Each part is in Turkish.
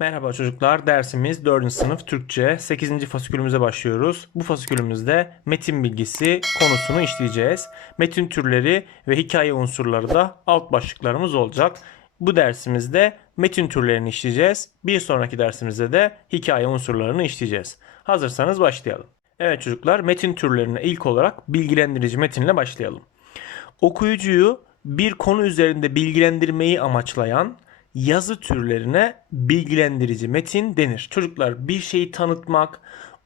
Merhaba çocuklar, dersimiz 4. sınıf Türkçe 8. fasikülümüze başlıyoruz. Bu fasikülümüzde metin bilgisi konusunu işleyeceğiz. Metin türleri ve hikaye unsurları da alt başlıklarımız olacak. Bu dersimizde metin türlerini işleyeceğiz. Bir sonraki dersimizde de hikaye unsurlarını işleyeceğiz. Hazırsanız başlayalım. Evet çocuklar, metin türlerine ilk olarak bilgilendirici metinle başlayalım. Okuyucuyu bir konu üzerinde bilgilendirmeyi amaçlayan yazı türlerine bilgilendirici metin denir. Çocuklar bir şeyi tanıtmak,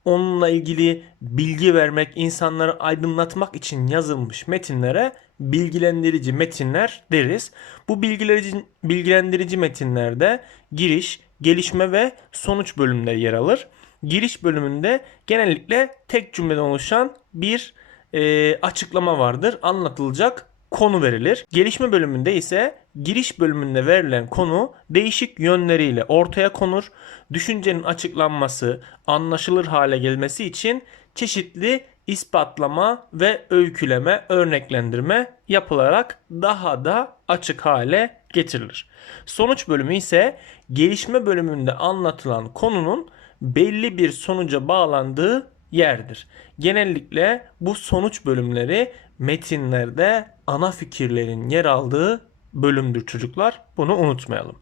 onunla ilgili bilgi vermek, insanları aydınlatmak için yazılmış metinlere bilgilendirici metinler deriz. Bu bilgilendirici, bilgilendirici metinlerde giriş, gelişme ve sonuç bölümleri yer alır. Giriş bölümünde genellikle tek cümleden oluşan bir e, açıklama vardır. Anlatılacak konu verilir. Gelişme bölümünde ise giriş bölümünde verilen konu değişik yönleriyle ortaya konur. Düşüncenin açıklanması, anlaşılır hale gelmesi için çeşitli ispatlama ve öyküleme, örneklendirme yapılarak daha da açık hale getirilir. Sonuç bölümü ise gelişme bölümünde anlatılan konunun belli bir sonuca bağlandığı yerdir. Genellikle bu sonuç bölümleri metinlerde ana fikirlerin yer aldığı bölümdür çocuklar. Bunu unutmayalım.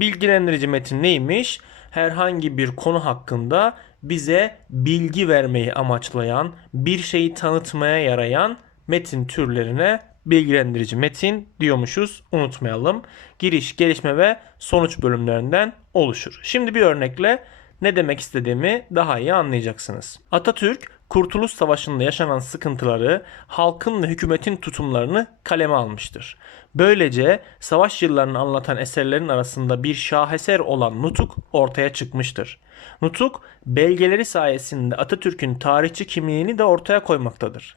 Bilgilendirici metin neymiş? Herhangi bir konu hakkında bize bilgi vermeyi amaçlayan, bir şeyi tanıtmaya yarayan metin türlerine bilgilendirici metin diyormuşuz. Unutmayalım. Giriş, gelişme ve sonuç bölümlerinden oluşur. Şimdi bir örnekle ne demek istediğimi daha iyi anlayacaksınız. Atatürk Kurtuluş Savaşı'nda yaşanan sıkıntıları, halkın ve hükümetin tutumlarını kaleme almıştır. Böylece savaş yıllarını anlatan eserlerin arasında bir şaheser olan Nutuk ortaya çıkmıştır. Nutuk belgeleri sayesinde Atatürk'ün tarihçi kimliğini de ortaya koymaktadır.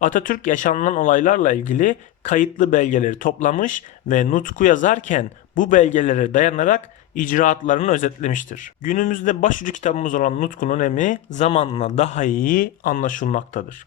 Atatürk yaşanılan olaylarla ilgili kayıtlı belgeleri toplamış ve Nutuk'u yazarken bu belgelere dayanarak icraatlarını özetlemiştir. Günümüzde başucu kitabımız olan Nutk'un önemi zamanla daha iyi anlaşılmaktadır.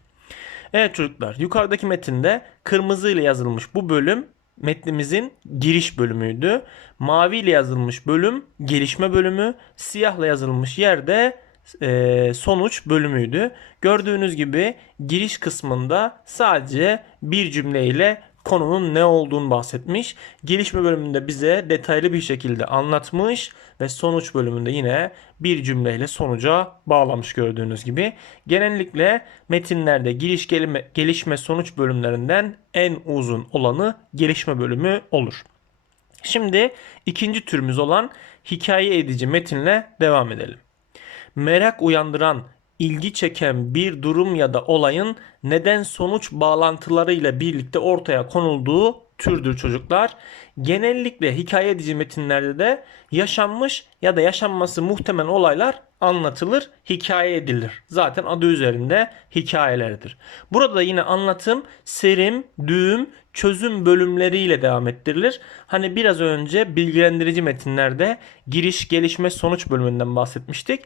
Evet çocuklar yukarıdaki metinde kırmızı ile yazılmış bu bölüm metnimizin giriş bölümüydü. Mavi ile yazılmış bölüm gelişme bölümü, siyahla yazılmış yerde e, sonuç bölümüydü. Gördüğünüz gibi giriş kısmında sadece bir cümleyle konunun ne olduğunu bahsetmiş. Gelişme bölümünde bize detaylı bir şekilde anlatmış ve sonuç bölümünde yine bir cümleyle sonuca bağlamış gördüğünüz gibi. Genellikle metinlerde giriş gelime, gelişme sonuç bölümlerinden en uzun olanı gelişme bölümü olur. Şimdi ikinci türümüz olan hikaye edici metinle devam edelim. Merak uyandıran ilgi çeken bir durum ya da olayın neden sonuç bağlantılarıyla birlikte ortaya konulduğu türdür çocuklar. Genellikle hikaye edici metinlerde de yaşanmış ya da yaşanması muhtemel olaylar anlatılır, hikaye edilir. Zaten adı üzerinde hikayelerdir. Burada yine anlatım serim, düğüm, çözüm bölümleriyle devam ettirilir. Hani biraz önce bilgilendirici metinlerde giriş, gelişme, sonuç bölümünden bahsetmiştik.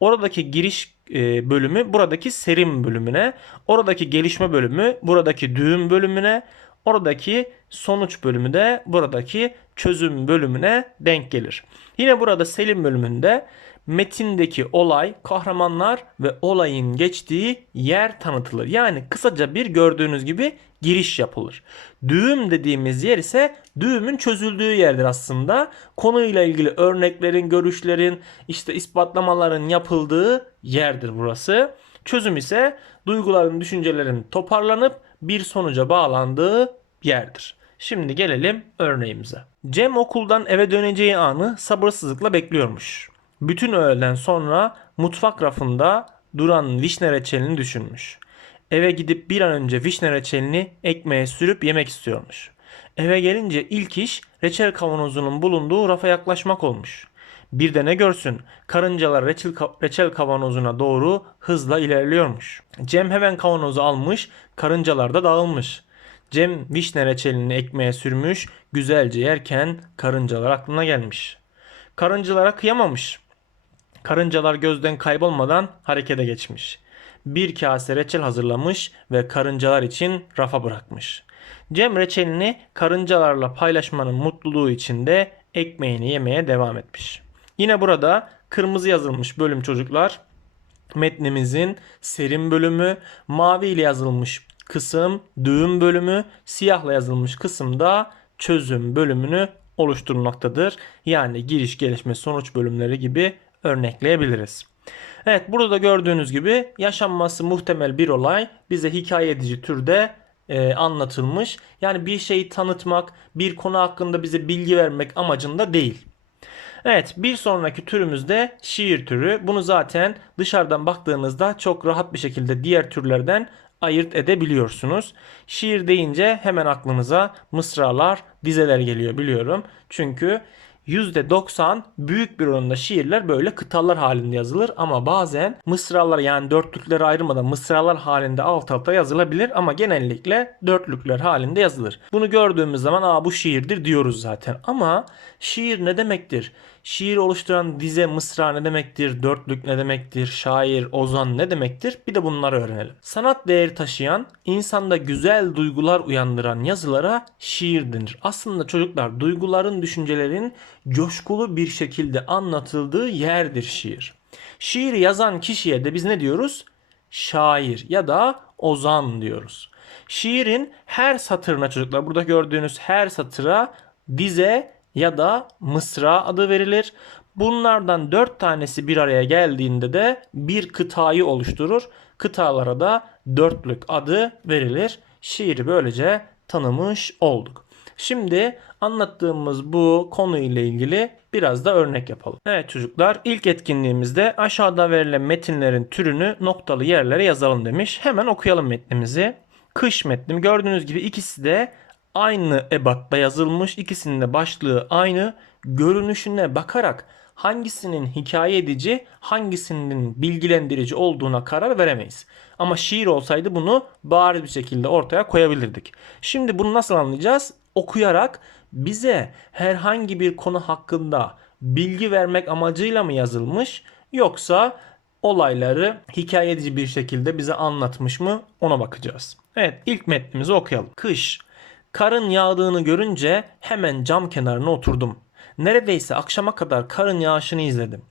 Oradaki giriş e, bölümü buradaki serim bölümüne, oradaki gelişme bölümü buradaki düğüm bölümüne, oradaki sonuç bölümü de buradaki çözüm bölümüne denk gelir. Yine burada selim bölümünde metindeki olay, kahramanlar ve olayın geçtiği yer tanıtılır. Yani kısaca bir gördüğünüz gibi giriş yapılır. Düğüm dediğimiz yer ise düğümün çözüldüğü yerdir aslında. Konuyla ilgili örneklerin, görüşlerin, işte ispatlamaların yapıldığı yerdir burası. Çözüm ise duyguların, düşüncelerin toparlanıp bir sonuca bağlandığı yerdir. Şimdi gelelim örneğimize. Cem okuldan eve döneceği anı sabırsızlıkla bekliyormuş. Bütün öğleden sonra mutfak rafında duran vişne reçelini düşünmüş. Eve gidip bir an önce vişne reçelini ekmeğe sürüp yemek istiyormuş. Eve gelince ilk iş reçel kavanozunun bulunduğu rafa yaklaşmak olmuş. Bir de ne görsün karıncalar reçel, reçel kavanozuna doğru hızla ilerliyormuş. Cem hemen kavanozu almış karıncalar da dağılmış. Cem vişne reçelini ekmeğe sürmüş güzelce yerken karıncalar aklına gelmiş. Karıncalara kıyamamış. Karıncalar gözden kaybolmadan harekete geçmiş. Bir kase reçel hazırlamış ve karıncalar için rafa bırakmış. Cem reçelini karıncalarla paylaşmanın mutluluğu içinde ekmeğini yemeye devam etmiş. Yine burada kırmızı yazılmış bölüm çocuklar metnimizin serim bölümü, mavi ile yazılmış kısım düğüm bölümü, siyahla yazılmış kısımda çözüm bölümünü oluşturmaktadır. Yani giriş, gelişme, sonuç bölümleri gibi örnekleyebiliriz. Evet burada da gördüğünüz gibi yaşanması muhtemel bir olay bize hikaye edici türde e, anlatılmış. Yani bir şeyi tanıtmak, bir konu hakkında bize bilgi vermek amacında değil. Evet bir sonraki türümüz de şiir türü. Bunu zaten dışarıdan baktığınızda çok rahat bir şekilde diğer türlerden ayırt edebiliyorsunuz. Şiir deyince hemen aklınıza mısralar, dizeler geliyor biliyorum. Çünkü %90 büyük bir oranda şiirler böyle kıtalar halinde yazılır ama bazen mısralar yani dörtlüklere ayrılmadan mısralar halinde alt alta yazılabilir ama genellikle dörtlükler halinde yazılır. Bunu gördüğümüz zaman aa bu şiirdir diyoruz zaten ama şiir ne demektir? Şiir oluşturan dize, mısra ne demektir? Dörtlük ne demektir? Şair, ozan ne demektir? Bir de bunları öğrenelim. Sanat değeri taşıyan, insanda güzel duygular uyandıran yazılara şiir denir. Aslında çocuklar duyguların, düşüncelerin coşkulu bir şekilde anlatıldığı yerdir şiir. Şiiri yazan kişiye de biz ne diyoruz? Şair ya da ozan diyoruz. Şiirin her satırına çocuklar burada gördüğünüz her satıra dize ya da mısra adı verilir. Bunlardan dört tanesi bir araya geldiğinde de bir kıtayı oluşturur. Kıtalara da dörtlük adı verilir. Şiiri böylece tanımış olduk. Şimdi anlattığımız bu konu ile ilgili biraz da örnek yapalım. Evet çocuklar ilk etkinliğimizde aşağıda verilen metinlerin türünü noktalı yerlere yazalım demiş. Hemen okuyalım metnimizi. Kış metnim gördüğünüz gibi ikisi de aynı ebatta yazılmış. İkisinin de başlığı aynı. Görünüşüne bakarak hangisinin hikaye edici, hangisinin bilgilendirici olduğuna karar veremeyiz. Ama şiir olsaydı bunu bariz bir şekilde ortaya koyabilirdik. Şimdi bunu nasıl anlayacağız? Okuyarak bize herhangi bir konu hakkında bilgi vermek amacıyla mı yazılmış yoksa olayları hikaye edici bir şekilde bize anlatmış mı ona bakacağız. Evet ilk metnimizi okuyalım. Kış Karın yağdığını görünce hemen cam kenarına oturdum. Neredeyse akşama kadar karın yağışını izledim.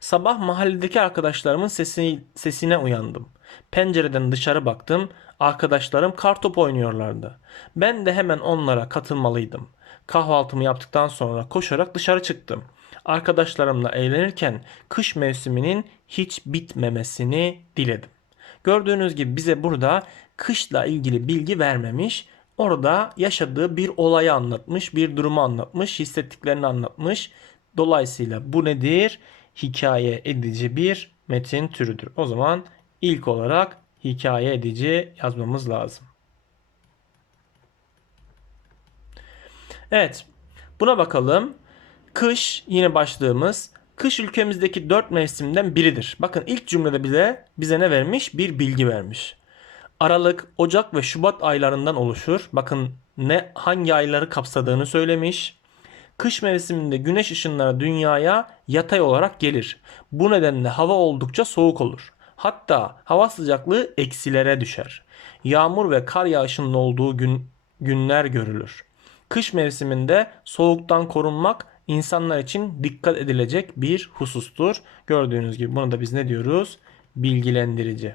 Sabah mahalledeki arkadaşlarımın sesi, sesine uyandım. Pencereden dışarı baktım. Arkadaşlarım kartop oynuyorlardı. Ben de hemen onlara katılmalıydım. Kahvaltımı yaptıktan sonra koşarak dışarı çıktım. Arkadaşlarımla eğlenirken kış mevsiminin hiç bitmemesini diledim. Gördüğünüz gibi bize burada kışla ilgili bilgi vermemiş orada yaşadığı bir olayı anlatmış, bir durumu anlatmış, hissettiklerini anlatmış. Dolayısıyla bu nedir? Hikaye edici bir metin türüdür. O zaman ilk olarak hikaye edici yazmamız lazım. Evet. Buna bakalım. Kış yine başlığımız. Kış ülkemizdeki dört mevsimden biridir. Bakın ilk cümlede bize bize ne vermiş? Bir bilgi vermiş. Aralık, Ocak ve Şubat aylarından oluşur. Bakın ne hangi ayları kapsadığını söylemiş. Kış mevsiminde güneş ışınları dünyaya yatay olarak gelir. Bu nedenle hava oldukça soğuk olur. Hatta hava sıcaklığı eksilere düşer. Yağmur ve kar yağışının olduğu gün, günler görülür. Kış mevsiminde soğuktan korunmak insanlar için dikkat edilecek bir husustur. Gördüğünüz gibi bunu da biz ne diyoruz? Bilgilendirici.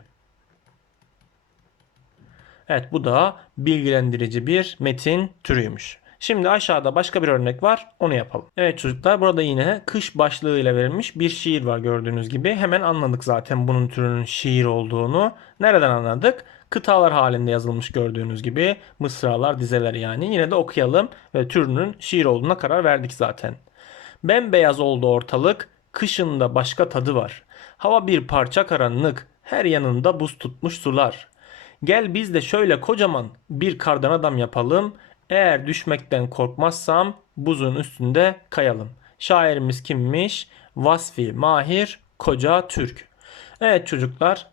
Evet bu da bilgilendirici bir metin türüymüş. Şimdi aşağıda başka bir örnek var. Onu yapalım. Evet çocuklar burada yine kış başlığıyla verilmiş bir şiir var gördüğünüz gibi. Hemen anladık zaten bunun türünün şiir olduğunu. Nereden anladık? Kıtalar halinde yazılmış gördüğünüz gibi. Mısralar, dizeler yani. Yine de okuyalım ve türünün şiir olduğuna karar verdik zaten. Bembeyaz oldu ortalık. Kışında başka tadı var. Hava bir parça karanlık. Her yanında buz tutmuş sular. Gel biz de şöyle kocaman bir kardan adam yapalım. Eğer düşmekten korkmazsam buzun üstünde kayalım. Şairimiz kimmiş? Vasfi Mahir Koca Türk. Evet çocuklar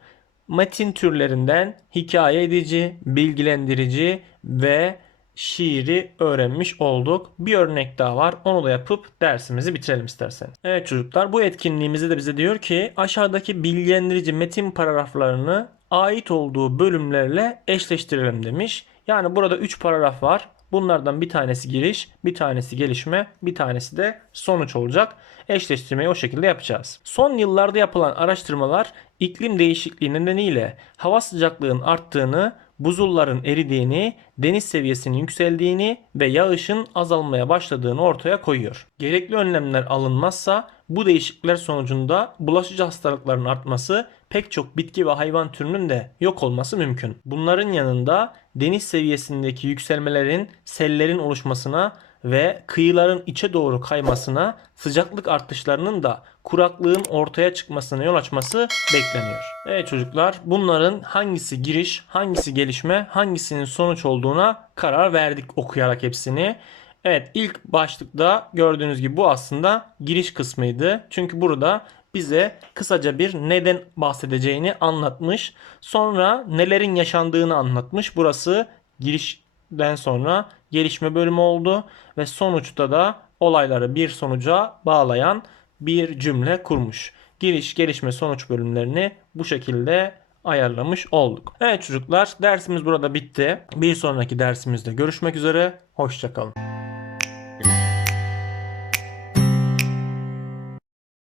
metin türlerinden hikaye edici, bilgilendirici ve şiiri öğrenmiş olduk. Bir örnek daha var. Onu da yapıp dersimizi bitirelim isterseniz. Evet çocuklar bu etkinliğimizde de bize diyor ki aşağıdaki bilgilendirici metin paragraflarını ait olduğu bölümlerle eşleştirelim demiş. Yani burada 3 paragraf var. Bunlardan bir tanesi giriş, bir tanesi gelişme, bir tanesi de sonuç olacak. Eşleştirmeyi o şekilde yapacağız. Son yıllarda yapılan araştırmalar iklim değişikliği nedeniyle hava sıcaklığının arttığını, buzulların eridiğini, deniz seviyesinin yükseldiğini ve yağışın azalmaya başladığını ortaya koyuyor. Gerekli önlemler alınmazsa bu değişiklikler sonucunda bulaşıcı hastalıkların artması, pek çok bitki ve hayvan türünün de yok olması mümkün. Bunların yanında deniz seviyesindeki yükselmelerin sellerin oluşmasına ve kıyıların içe doğru kaymasına, sıcaklık artışlarının da kuraklığın ortaya çıkmasına yol açması bekleniyor. Evet çocuklar bunların hangisi giriş, hangisi gelişme, hangisinin sonuç olduğuna karar verdik okuyarak hepsini. Evet ilk başlıkta gördüğünüz gibi bu aslında giriş kısmıydı. Çünkü burada bize kısaca bir neden bahsedeceğini anlatmış. Sonra nelerin yaşandığını anlatmış. Burası girişten sonra gelişme bölümü oldu ve sonuçta da olayları bir sonuca bağlayan bir cümle kurmuş. Giriş, gelişme, sonuç bölümlerini bu şekilde ayarlamış olduk. Evet çocuklar dersimiz burada bitti. Bir sonraki dersimizde görüşmek üzere. Hoşçakalın.